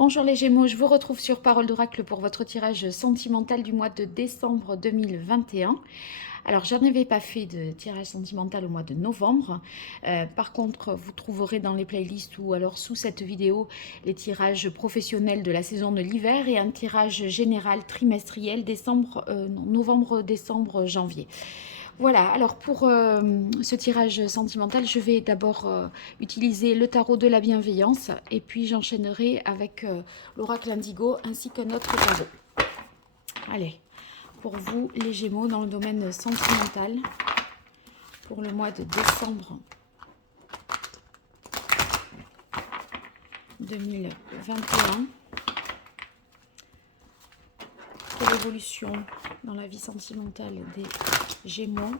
Bonjour les Gémeaux, je vous retrouve sur Parole d'Oracle pour votre tirage sentimental du mois de décembre 2021. Alors, j'en avais pas fait de tirage sentimental au mois de novembre. Par contre, vous trouverez dans les playlists ou alors sous cette vidéo les tirages professionnels de la saison de l'hiver et un tirage général trimestriel novembre, décembre, janvier. Voilà, alors pour ce tirage sentimental, je vais d'abord utiliser le tarot de la bienveillance et puis j'enchaînerai avec l'oracle indigo ainsi qu'un autre tarot. Allez, pour vous les Gémeaux dans le domaine sentimental, pour le mois de décembre 2021, quelle évolution dans la vie sentimentale des Gémeaux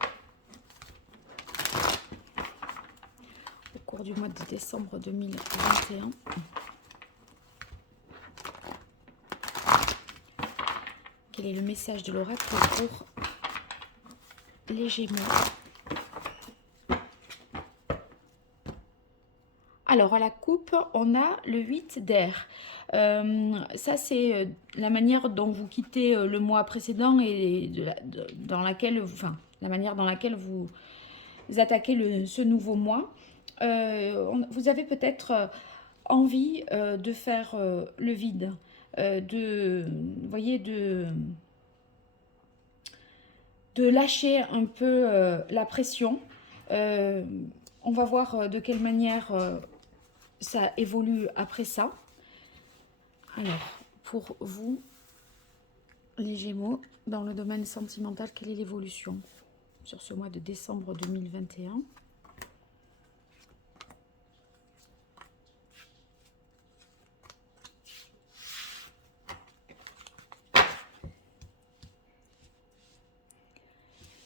au cours du mois de décembre 2021. Quel est le message de l'oracle pour les Gémeaux? Alors, à la coupe, on a le 8 d'air. Ça, c'est la manière dont vous quittez le mois précédent et dans laquelle, la manière dans laquelle vous attaquez ce nouveau mois. Vous avez peut-être envie de faire le vide, vous voyez, de lâcher un peu la pression. On va voir de quelle manière ça évolue après ça. Alors, pour vous, les Gémeaux, dans le domaine sentimental, quelle est l'évolution sur ce mois de décembre 2021?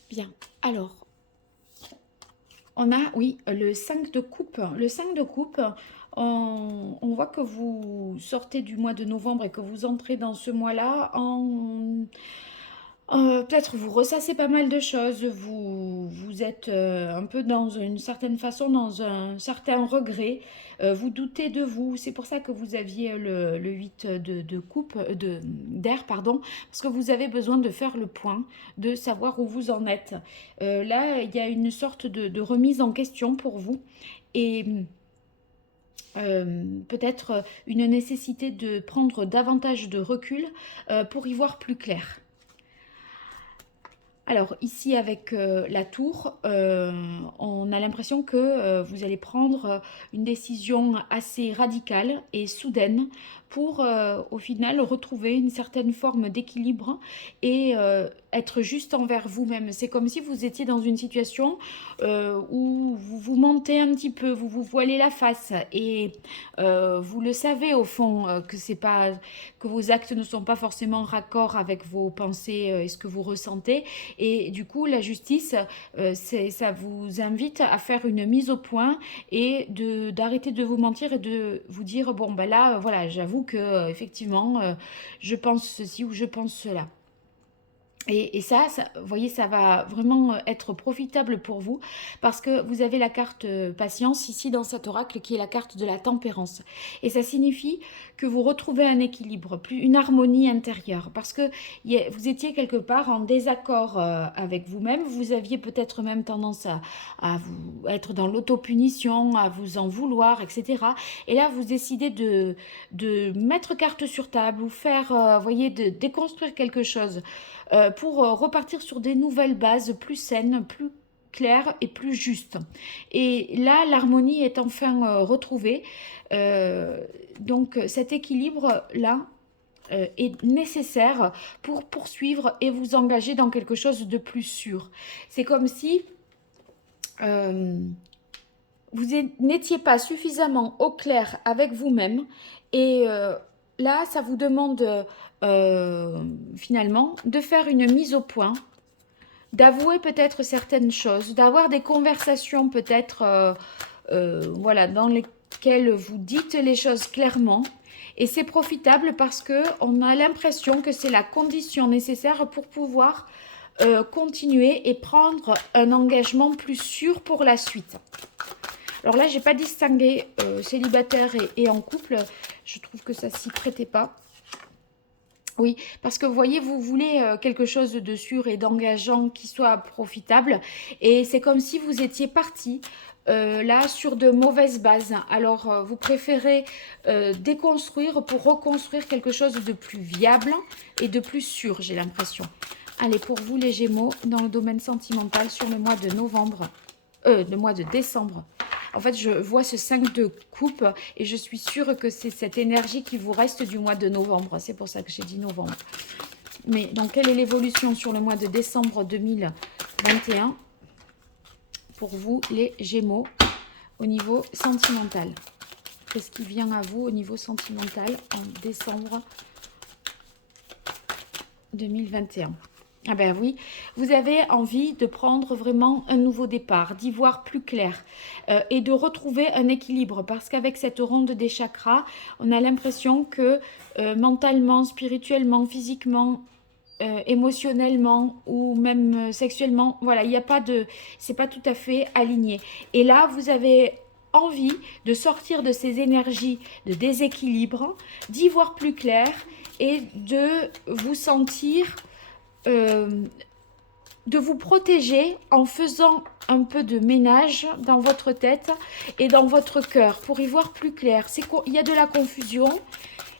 Bien, alors, on a, oui, le 5 de coupe. Le 5 de coupe, on voit que vous sortez du mois de novembre et que vous entrez dans ce mois-là en... peut-être vous ressassez pas mal de choses, vous êtes un peu dans une certaine façon, dans un certain regret, vous doutez de vous, c'est pour ça que vous aviez le 8 de coupe, d'air, pardon, parce que vous avez besoin de faire le point, de savoir où vous en êtes. Là, il y a une sorte de remise en question pour vous et... peut-être une nécessité de prendre davantage de recul pour y voir plus clair. Alors ici avec la tour, on a l'impression que vous allez prendre une décision assez radicale et soudaine pour au final retrouver une certaine forme d'équilibre et être juste envers vous-même. C'est comme si vous étiez dans une situation où vous vous mentez un petit peu, vous vous voilez la face et vous le savez au fond que c'est pas, que vos actes ne sont pas forcément raccord avec vos pensées et ce que vous ressentez. Et du coup, la justice, ça vous invite à faire une mise au point et d'arrêter de vous mentir et de vous dire, bon, ben là, voilà, j'avoue que effectivement, je pense ceci ou je pense cela. Et ça, vous voyez, ça va vraiment être profitable pour vous parce que vous avez la carte patience ici dans cet oracle qui est la carte de la tempérance. Et ça signifie que vous retrouvez un équilibre, une harmonie intérieure parce que vous étiez quelque part en désaccord avec vous-même. Vous aviez peut-être même tendance à vous être dans l'autopunition, à vous en vouloir, etc. Et là, vous décidez de mettre carte sur table ou faire, vous voyez, de déconstruire quelque chose pour repartir sur des nouvelles bases plus saines, plus claires et plus justes. Et là, l'harmonie est enfin retrouvée. Donc cet équilibre-là est nécessaire pour poursuivre et vous engager dans quelque chose de plus sûr. C'est comme si vous n'étiez pas suffisamment au clair avec vous-même et là, ça vous demande finalement de faire une mise au point, d'avouer peut-être certaines choses, d'avoir des conversations peut-être voilà, dans lesquelles vous dites les choses clairement. Et c'est profitable parce qu'on a l'impression que c'est la condition nécessaire pour pouvoir continuer et prendre un engagement plus sûr pour la suite. Alors là, j'ai pas distingué célibataire et en couple. Je trouve que ça s'y prêtait pas. Oui, parce que vous voyez, vous voulez quelque chose de sûr et d'engageant qui soit profitable. Et c'est comme si vous étiez parti là sur de mauvaises bases. Alors, vous préférez déconstruire pour reconstruire quelque chose de plus viable et de plus sûr, j'ai l'impression. Allez, pour vous les Gémeaux, dans le domaine sentimental, sur le mois de novembre, le mois de décembre. En fait, je vois ce 5 de coupe et je suis sûre que c'est cette énergie qui vous reste du mois de novembre. C'est pour ça que j'ai dit novembre. Mais donc, quelle est l'évolution sur le mois de décembre 2021 pour vous, les Gémeaux, au niveau sentimental? Qu'est-ce qui vient à vous au niveau sentimental en décembre 2021? Ah ben oui, vous avez envie de prendre vraiment un nouveau départ, d'y voir plus clair et de retrouver un équilibre parce qu'avec cette ronde des chakras, on a l'impression que mentalement, spirituellement, physiquement, émotionnellement ou même sexuellement, voilà, il n'y a pas de, c'est pas tout à fait aligné. Et là, vous avez envie de sortir de ces énergies de déséquilibre, d'y voir plus clair et de vous sentir de vous protéger en faisant un peu de ménage dans votre tête et dans votre cœur pour y voir plus clair. Il y a de la confusion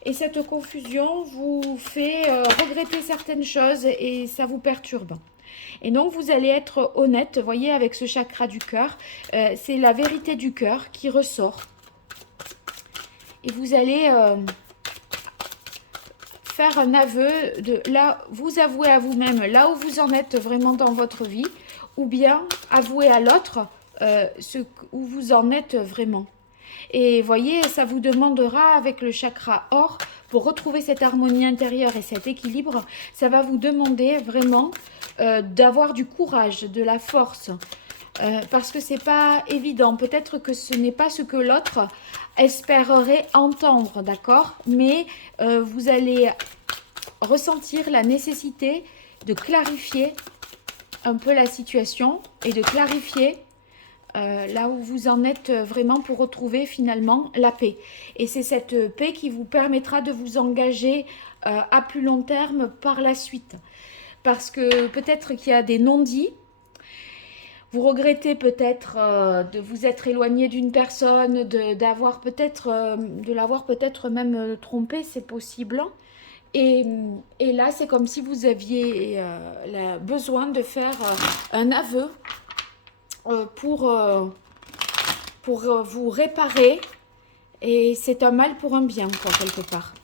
et cette confusion vous fait regretter certaines choses et ça vous perturbe. Et donc vous allez être honnête, vous voyez, avec ce chakra du cœur, c'est la vérité du cœur qui ressort. Et vous allez faire un aveu de là, vous avouer à vous-même là où vous en êtes vraiment dans votre vie, ou bien avouer à l'autre où vous en êtes vraiment. Et voyez, ça vous demandera avec le chakra or, pour retrouver cette harmonie intérieure et cet équilibre, ça va vous demander vraiment d'avoir du courage, de la force. Parce que c'est pas évident. Peut-être que ce n'est pas ce que l'autre espérerait entendre, d'accord? Mais vous allez ressentir la nécessité de clarifier un peu la situation et de clarifier là où vous en êtes vraiment pour retrouver finalement la paix. Et c'est cette paix qui vous permettra de vous engager à plus long terme par la suite. Parce que peut-être qu'il y a des non-dits. Vous regrettez peut-être de vous être éloigné d'une personne, de l'avoir peut-être même trompé, c'est possible. Et là, c'est comme si vous aviez besoin de faire un aveu pour vous réparer. Et c'est un mal pour un bien, quoi, quelque part.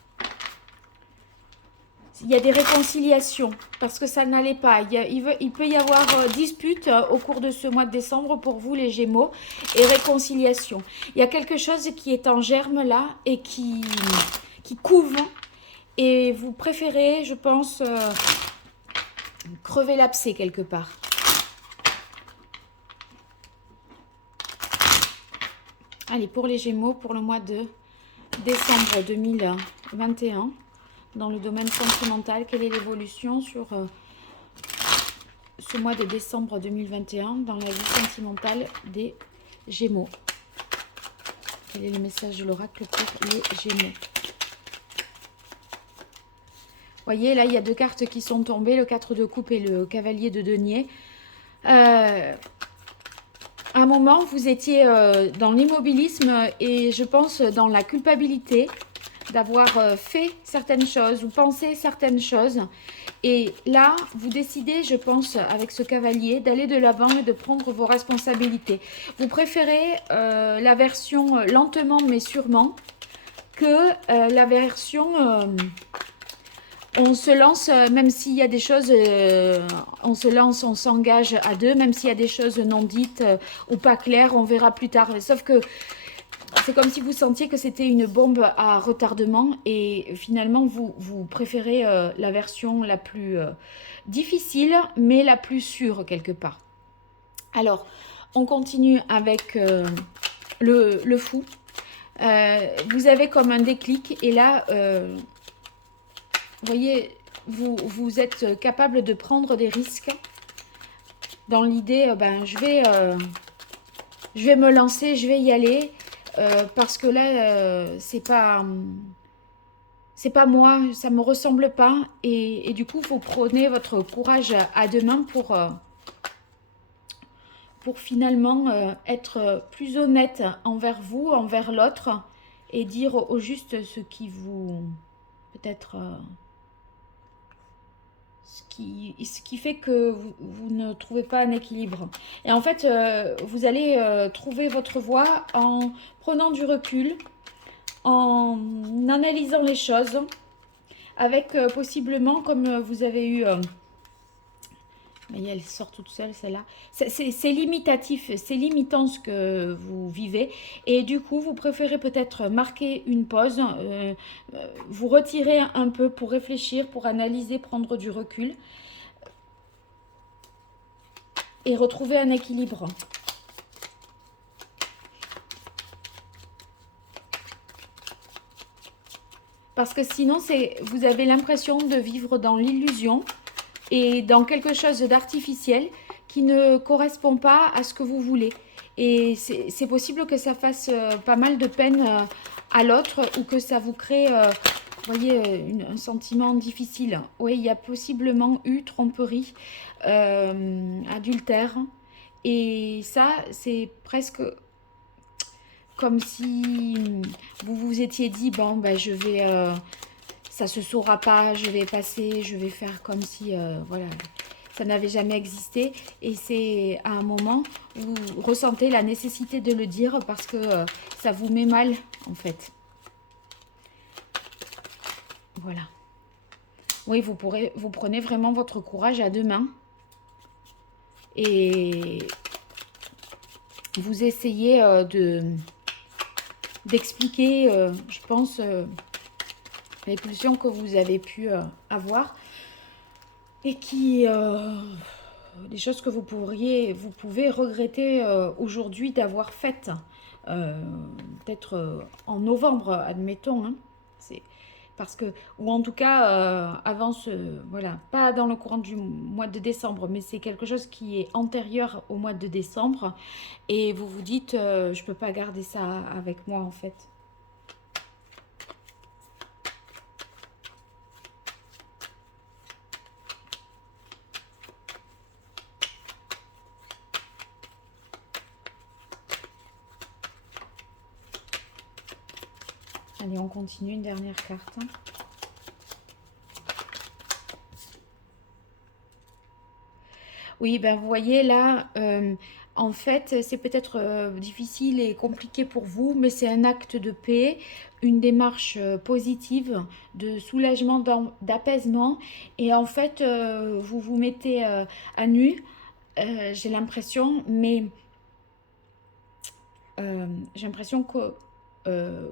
Il y a des réconciliations parce que ça n'allait pas. Il peut y avoir dispute au cours de ce mois de décembre pour vous les Gémeaux et réconciliation. Il y a quelque chose qui est en germe là et qui couve et vous préférez, je pense, crever l'abcès quelque part. Allez, pour les Gémeaux, pour le mois de décembre 2021. Dans le domaine sentimental, quelle est l'évolution sur ce mois de décembre 2021 dans la vie sentimentale des Gémeaux? Quel est le message de l'oracle pour les Gémeaux? Voyez, là, il y a deux cartes qui sont tombées, le 4 de coupe et le cavalier de denier. À un moment, vous étiez dans l'immobilisme et je pense dans la culpabilité d'avoir fait certaines choses ou pensé certaines choses. Et là, vous décidez, je pense, avec ce cavalier, d'aller de l'avant et de prendre vos responsabilités. Vous préférez la version lentement mais sûrement que la version on se lance, même s'il y a des choses, on se lance, on s'engage à deux, même s'il y a des choses non dites ou pas claires, on verra plus tard. Sauf que c'est comme si vous sentiez que c'était une bombe à retardement et finalement vous préférez la version la plus difficile mais la plus sûre quelque part. Alors, on continue avec le fou. Vous avez comme un déclic et là, vous voyez, vous êtes capable de prendre des risques dans l'idée, je vais je vais me lancer, je vais y aller, parce que là, c'est pas moi, ça me ressemble pas, et du coup, vous prenez votre courage à deux mains pour finalement être plus honnête envers vous, envers l'autre, et dire au juste ce qui vous, peut-être, ce qui fait que vous ne trouvez pas un équilibre. Et en fait, vous allez trouver votre voie en prenant du recul, en analysant les choses, avec possiblement, comme vous avez eu... mais elle sort toute seule, celle-là. C'est limitatif, c'est limitant ce que vous vivez. Et du coup, vous préférez peut-être marquer une pause, vous retirer un peu pour réfléchir, pour analyser, prendre du recul et retrouver un équilibre. Parce que sinon, vous avez l'impression de vivre dans l'illusion et dans quelque chose d'artificiel qui ne correspond pas à ce que vous voulez. Et c'est possible que ça fasse pas mal de peine à l'autre, ou que ça vous crée, vous voyez, un sentiment difficile. Oui, il y a possiblement eu tromperie, adultère. Et ça, c'est presque comme si vous vous étiez dit, bon, ben, je vais, ça se saura pas, je vais passer, je vais faire comme si, voilà, ça n'avait jamais existé. Et c'est à un moment où vous ressentez la nécessité de le dire parce que ça vous met mal, en fait. Voilà. Oui, vous prenez vraiment votre courage à deux mains et vous essayez d'expliquer, je pense, les pulsions que vous avez pu avoir, et qui, des choses que vous pouvez regretter aujourd'hui d'avoir faites, peut-être en novembre, admettons, hein. C'est parce que, ou en tout cas avant voilà, pas dans le courant du mois de décembre, mais c'est quelque chose qui est antérieur au mois de décembre, et vous vous dites, je peux pas garder ça avec moi, en fait. Allez, on continue, une dernière carte. Oui, ben vous voyez là, en fait, c'est peut-être difficile et compliqué pour vous, mais c'est un acte de paix, une démarche positive, de soulagement, d'apaisement. Et en fait, vous vous mettez à nu, j'ai l'impression, mais j'ai l'impression que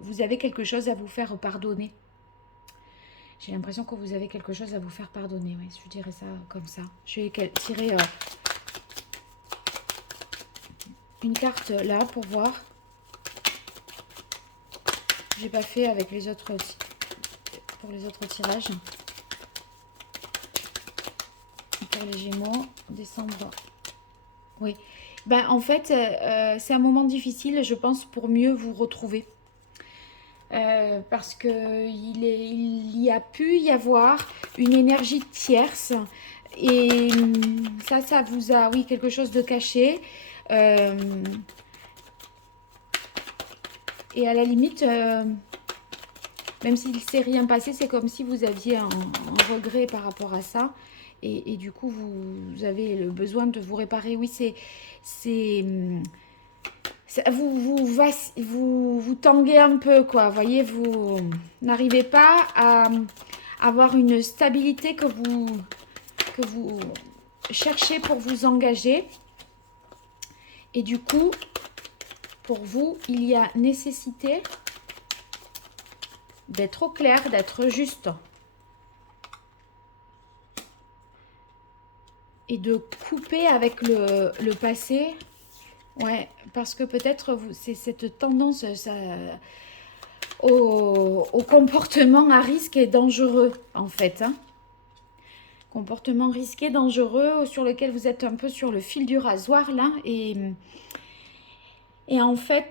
vous avez quelque chose à vous faire pardonner. J'ai l'impression que vous avez quelque chose à vous faire pardonner, oui, je dirais ça comme ça. Je vais tirer une carte là pour voir. J'ai pas fait avec les autres pour les autres tirages. Pour les Gémeaux, décembre. Oui. Ben en fait, c'est un moment difficile, je pense, pour mieux vous retrouver. Parce que il y a pu y avoir une énergie tierce, et ça vous a, oui, quelque chose de caché, et à la limite, même s'il ne s'est rien passé, c'est comme si vous aviez un regret par rapport à ça, et du coup vous avez le besoin de vous réparer. Oui, vous tanguez un peu, quoi. Vous voyez, vous n'arrivez pas à avoir une stabilité que vous cherchez pour vous engager. Et du coup, pour vous, il y a nécessité d'être au clair, d'être juste. Et de couper avec le passé. Ouais, parce que peut-être c'est cette tendance au comportement à risque et dangereux, en fait. Hein. Comportement risqué, dangereux, sur lequel vous êtes un peu sur le fil du rasoir, là. Et Et en fait,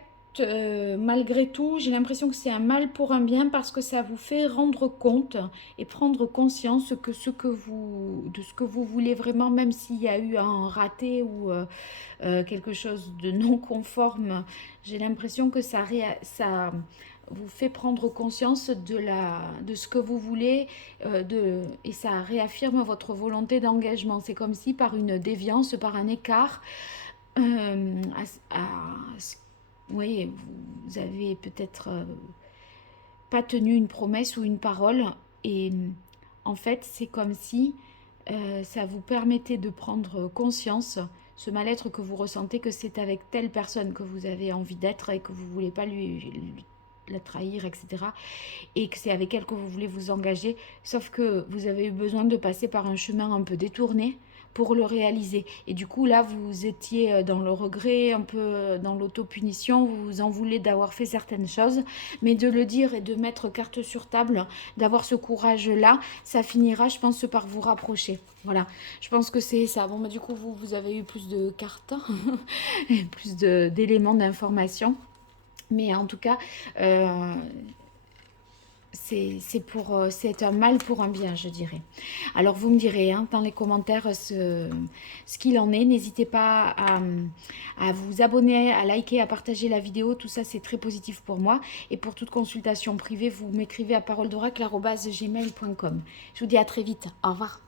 malgré tout, j'ai l'impression que c'est un mal pour un bien parce que ça vous fait rendre compte et prendre conscience que de ce que vous voulez vraiment, même s'il y a eu un raté ou quelque chose de non conforme. J'ai l'impression que ça vous fait prendre conscience de ce que vous voulez et ça réaffirme votre volonté d'engagement. C'est comme si par une déviance, par un écart, euh, à, oui, vous avez peut-être pas tenu une promesse ou une parole et en fait c'est comme si ça vous permettait de prendre conscience, ce mal-être que vous ressentez, que c'est avec telle personne que vous avez envie d'être et que vous ne voulez pas la trahir, etc. Et que c'est avec elle que vous voulez vous engager, sauf que vous avez eu besoin de passer par un chemin un peu détourné pour le réaliser. Et du coup, là, vous étiez dans le regret, un peu dans l'autopunition, vous vous en voulez d'avoir fait certaines choses, mais de le dire et de mettre carte sur table, d'avoir ce courage-là, ça finira, je pense, par vous rapprocher. Voilà, je pense que c'est ça. Bon, bah, du coup, vous avez eu plus de cartes, plus d'éléments d'information. Mais en tout cas, euh, c'est un mal pour un bien, je dirais. Alors vous me direz hein, dans les commentaires ce qu'il en est. N'hésitez pas à vous abonner, à liker, à partager la vidéo. Tout ça, c'est très positif pour moi. Et pour toute consultation privée, vous m'écrivez à paroledoracle@gmail.com. Je vous dis à très vite. Au revoir.